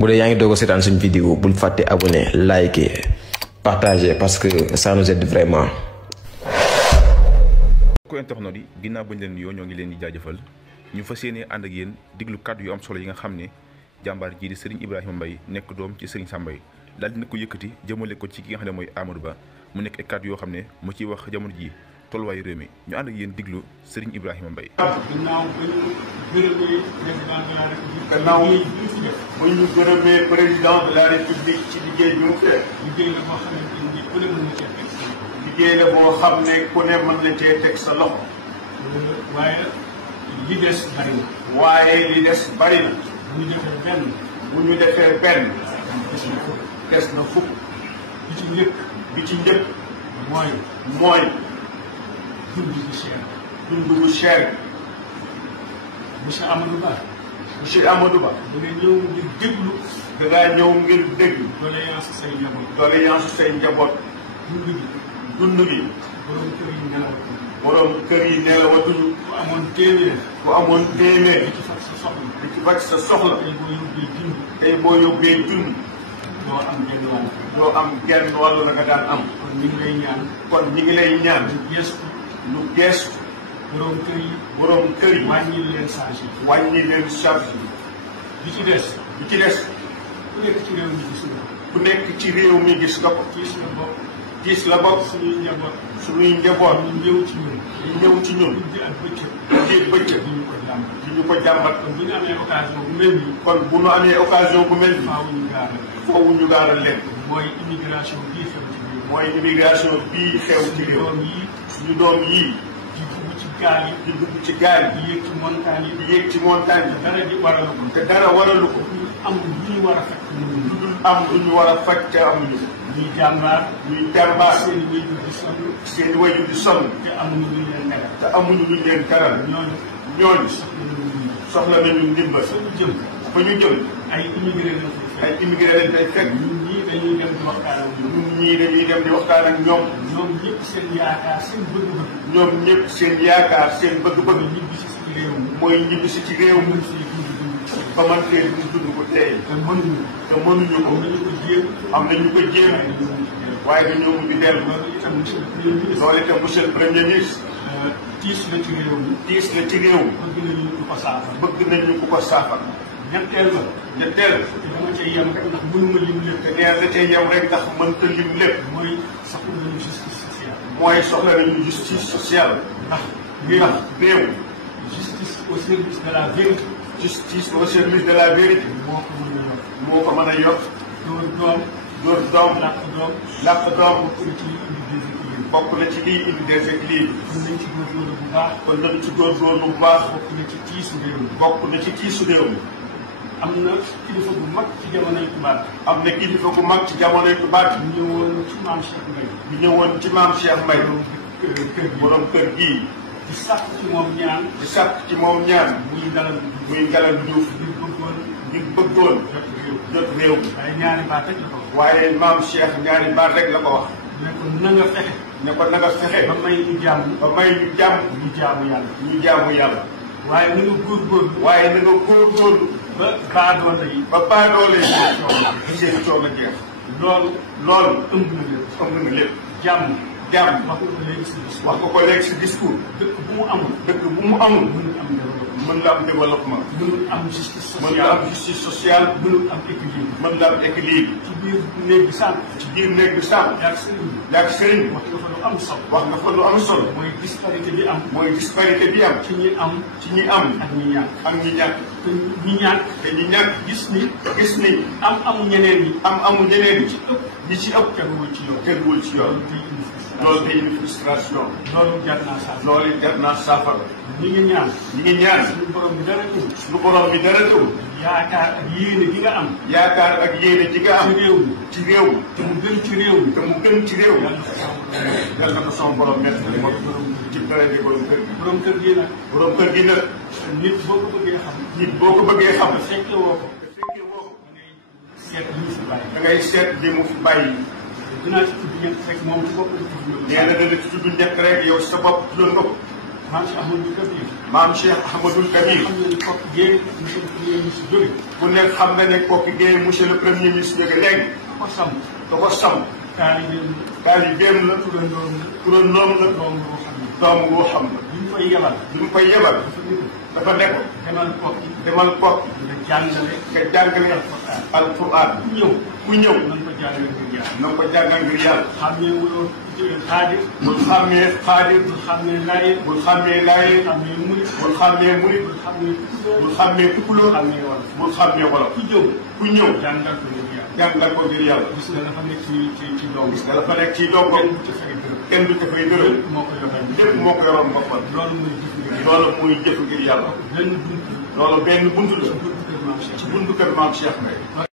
bu dee yaa ngi doog a seetaan suñu vidéo bul fàtte abonné liker partager parce que ça nous aide vraiment. ko internautes yi ginnaaw bañ leen nuyoo ñoo ngi leen di jaajëfal ñu fas yéene ànd ak yéen diglu kàddu yu am solo yi nga xam ne jàmbaar jii di Serigne Ibrahima Mbaye nekk doom ci Serigne Sam Mbaye daal dina ko yëkkati jëmale ko ci ki nga xam ne mooy Amadou Bâ mu nekk ay kàddu yoo xam ne mu ciy wax jamono ji tolluwaayu réew mi ñu ànd ak yéen diglu Serigne Ibrahima Mbaye. gannaaw ba ñu gërëmee président de la république ci liggéey bi mu fekk. liggéey la boo xam ne ku ne mën na cee teg sa loxo. waaye li des bari na. waaye li des bari na. bu ñu defee benn. des na fukk. bi ci njëkk. mooy. dund bu cher. monsieur Amadou Bâ. monsieur Amadou Bâ. da ngaa ñëw ngir déglu. doléance say njaboot. dund gi. borom kër yi nelawatuñu. ku amoon téeméer. di ci faj sa soxla. tey boo yóbbee dund. doo am genn wàll la nga daan am. kon ñi ngi lay ñaan. lu geestu. borom kër yi. wàññi leen charge. bi ci des. ku nekk ci réew mi gis nga ko. tiis la bopp. suñuy njaboot. ñu ñëw ci ñun. guddi bëccëg. di ñu ko jàmbat. kon bu ñu amee occasion bu mel nii. faaw ñu gaaral leen. mooy immigration bii xew ci réew. suñu doom yii. di dugg ci gaal yi. di yéeg ci montagne yi. te dara waralu ko. am lu ñu war a faj te amuñu ko. ñuy jàmbaar. seen i wayjur di sonn. te amuñu luñ leen teral. ñooñu soxla nañu ndimbal. fa ñu jëm. ay immigré lañ fay fekk. ñun ñii dañuy dem di waxtaan ak ñoom. ñoom ñëpp seen yaakaar seen bëgg-bëgg. mooy ñibbisi ci réew mi. ba man fee dund ko tey. te mënuñu ko. am nañu ko jéem. waaye dañoo mujj dellu. loolu itam monsieur le premier ministre. tiis la ci réew mi. bëgg nañu ku ko saafara. ñetteel. dama cay yem rek ndax mënuma lim lépp. te nee da cay yem rek ndax mënta lim lépp. mooy soxla nañu justice sociale. ndax réew. justice au service de la vérité. moo ko mën a yor. dóor doom. làq doom. bokk na ci lii indi déséquilibre. kon nañ ci góorgóorlu bu baax. bokk na ci tiisu réew mi. am na kilifa bu mag ci jamonoy tubaab. ñu ñëwoon ci maam Cheikh Mbaye. borom kër gii. di sàkk ci moom ñaan. muy Galas Diouf. ngir bëggoon. jot réew mi. waaye maam Cheikh ñaari baat rek la ko wax. ne ko na nga fexe. ba may ñu jàmm. ñu jaamu yàlla. waaye na nga góorgóorlu. ba baadoole yi. seen coono jeex. loolu ëmb na lépp. jàmm. wax ko léegi si discours. dëkk bu mu amul. mën la am développement. mënul am justice sociale. mënul am équilibre. ci biir néeg bi sànq. yaag sëriñ. wax nga fa lu am solo. mooy disparité bi am. ci ñi am. ak ñi ñàkk. te ñi ñàkk. gis ni. amu ñeneen ñi. ñi ci ëpp. teguwul ci yoon. loolu day indi frustration. loolu jar naa saafara. ñi ngi ñaan. suñu borom bi dara tëw. yaakaar ak yéene ji nga am. ci réew mi. te mu gën ci réew mi. yal na ko sama borom métti na ci daraja borom kër gi. borom kër gi nag. nit boo ko bëggee xam. te fekke woo ko. da ngay seet li mu fi bàyyi. dinaa ci tudd ñett rek moom ci bopp la tudd. nee na dana ci tudd ñett rek yow sa bopp tudd nga ko. maam Cheikh Ahmadou Kabir. maam Cheikh Ahmadou Kabir. xam nga ni kooku géej monsieur le premier ministre jóge. bu nekk xam na ne kooku géej monsieur le premier ministre jóge léegi. da ko sàmm. da ko sàmm. taalibeem la. turandoom la. doomu boo xam ne. bi mu koy yebal. bi mu koy yebal. dafa ne ko. demal Kokki. nga jàngale. alquran. ku ñëw. na ko jàngal ngir yàlla. xamee wuloo xaadir. bul xàmmee xaadir. bul xamee laayee. bul xàmmee laayee. xamee murit. bul xàmmee murit. bul xàmmee tukulóor. xamee wolof. bul xàmmee wolof. ku ñëw. jàngal ko ngir yàlla. gis nga dafa nekk ci doom. gis nga dafa nekk ci doom. kenn du ca fay dërëm. lépp moo ko yoroon boppam. loolu muy jëf ngir yàlla. loolu benn buntu la. ci buntu kër maam Cheikh Mbaye.